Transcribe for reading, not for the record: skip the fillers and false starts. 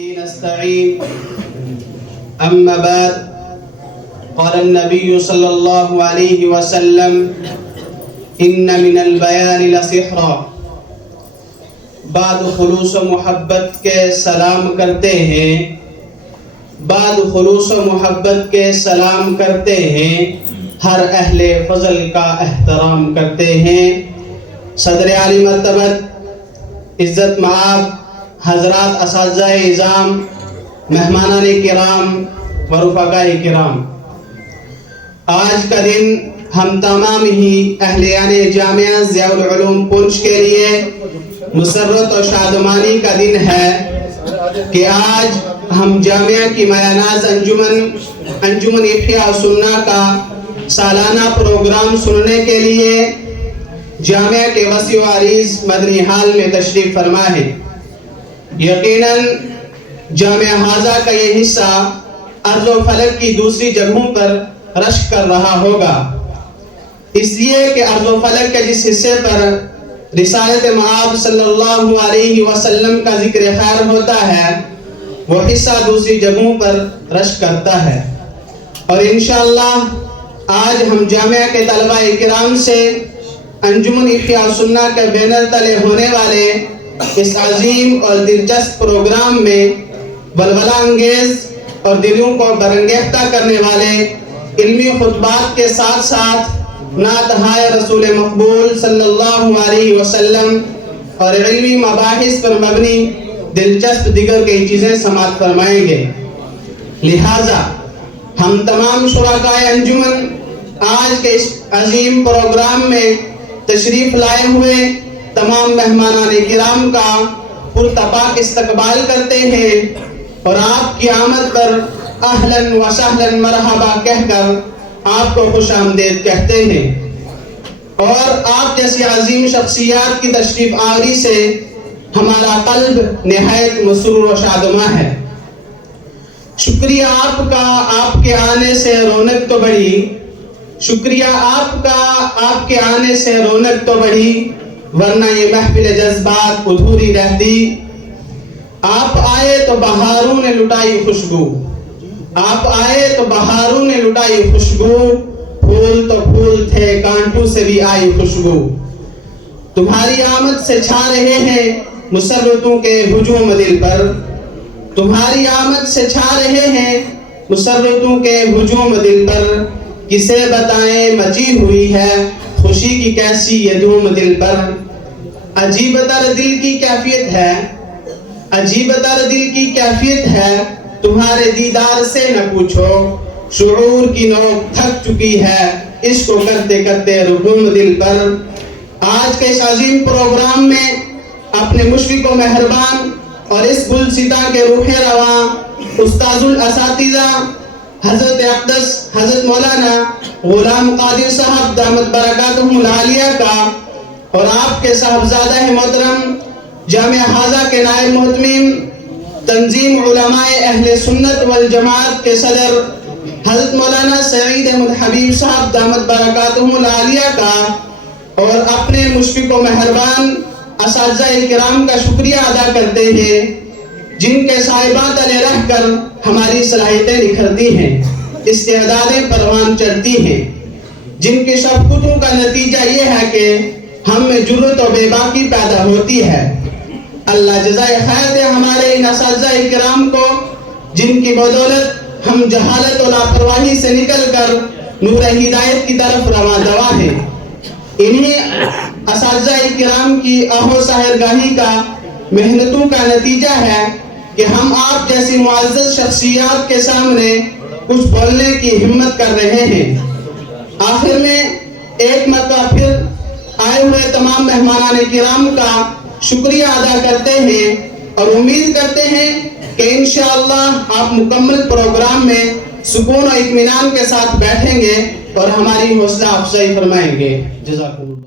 نستعين أما بعد قال النبي صلى الله عليه وسلم إن من البيان لسحرا بعد خلوص و محبت کے سلام کرتے ہیں سلام کرتے ہیں ہر اہل فضل کا احترام کرتے ہیں۔ صدر عالی مرتبت عزت مآب حضرات اساتذہ اعظام، مہمانان کرام و رفقاء کرام، آج کا دن ہم تمام ہی اہلیان جامعہ ضیاء العلوم پونچھ کے لیے مسرت اور شادمانی کا دن ہے کہ آج ہم جامعہ کی میاناز انجمن احیاء سنہ کا سالانہ پروگرام سننے کے لیے جامعہ کے وسیع و عریض مدنی ہال میں تشریف فرما ہے۔ یقیناً جامعہ حاضہ کا یہ حصہ ارض و فلک کی دوسری جگہوں پر رشک کر رہا ہوگا، اس لیے کہ ارض و فلک کے جس حصے پر رسالت مآب صلی اللہ علیہ وسلم کا ذکر خیر ہوتا ہے وہ حصہ دوسری جگہوں پر رشک کرتا ہے۔ اور انشاءاللہ آج ہم جامعہ کے طلباء کرام سے انجمن احیاء سنہ کے بینر تلے ہونے والے اس عظیم اور دلچسپ پروگرام میں ولولہ انگیز اور دلوں کو برانگیختہ کرنے والے علمی خطبات کے ساتھ ساتھ نعت ہائے رسول مقبول صلی اللہ علیہ وسلم اور علمی مباحث پر مبنی دلچسپ دیگر کئی چیزیں سماعت فرمائیں گے۔ لہٰذا ہم تمام شرکاء انجمن آج کے اس عظیم پروگرام میں تشریف لائے ہوئے تمام مہمانان کرام کا پرتپاک استقبال کرتے ہیں اور آپ کی آمد پر اہلاً و سہلاً مرحبا کہہ کر آپ کو خوش آمدید کہتے ہیں، اور آپ جیسی عظیم شخصیات کی تشریف آوری سے ہمارا قلب نہایت مسرور و شادماں ہے۔ شکریہ آپ کا، آپ کے آنے سے رونق تو بڑھی، شکریہ آپ کا، آپ کے آنے سے رونق تو بڑھی، ورنہ یہ محفل جذبات ادھوری رہتی۔ آپ آئے تو بہاروں نے لٹائی خوشبو، آپ آئے تو بہاروں نے لٹائی خوشبو، پھول تو پھول تھے کانٹوں سے بھی آئی خوشبو۔ تمہاری آمد سے چھا رہے ہیں مسرتوں کے ہجوم دل پر، تمہاری آمد سے چھا رہے ہیں مسرتوں کے ہجوم دل پر، کسے بتائیں مچی ہوئی ہے خوشی کی کیسی یہ دھوم دل پر۔ عجیب تر دل کی کیفیت ہے، عجیب تر دل کی کیفیت ہے، تمہارے دیدار سے نہ پوچھو، شعور کی نوک تھک چکی ہے اس کو کرتے کرتے رغم دل پر۔ آج کے اس عظیم پروگرام میں اپنے مشفق و مہربان اور اس گلستاں کے روح رواں استاذ الاساتذہ حضرت اقدس حضرت مولانا غلام قادر صاحب دامت برکاتہم العالیہ کا اور آپ کے صاحبزادہ محترم جامعہ حاضہ کے نائب محتمم تنظیم علماء اہل سنت والجماعت کے صدر حضرت مولانا سعید احمد حبیب صاحب دامت برکاتہم العالیہ کا اور اپنے مشفق و مہربان اساتذہ کرام کا شکریہ ادا کرتے ہیں جن کے صاحبان تلے رہ کر ہماری صلاحیتیں نکھرتی ہیں، استعدادیں پروان چڑھتی ہیں، جن کی شفقتوں کا نتیجہ یہ ہے کہ ہم میں جرأت و بے باکی پیدا ہوتی ہے۔ اللہ جزائے خیر دے ہمارے ان اساتذہ کرام کو جن کی بدولت ہم جہالت و لاپرواہی سے نکل کر نور ہدایت کی طرف رواں دوا ہیں۔ انہی اساتذہ کرام کی آہو سحرگاہی کا محنتوں کا نتیجہ ہے کہ ہم آپ جیسی معزز شخصیات کے سامنے کچھ بولنے کی ہمت کر رہے ہیں۔ آخر میں ایک مرتبہ پھر آئے ہوئے تمام مہمانان کرام کا شکریہ ادا کرتے ہیں اور امید کرتے ہیں کہ انشاءاللہ آپ مکمل پروگرام میں سکون و اطمینان کے ساتھ بیٹھیں گے اور ہماری حوصلہ افزائی فرمائیں گے۔ جزاکم اللہ۔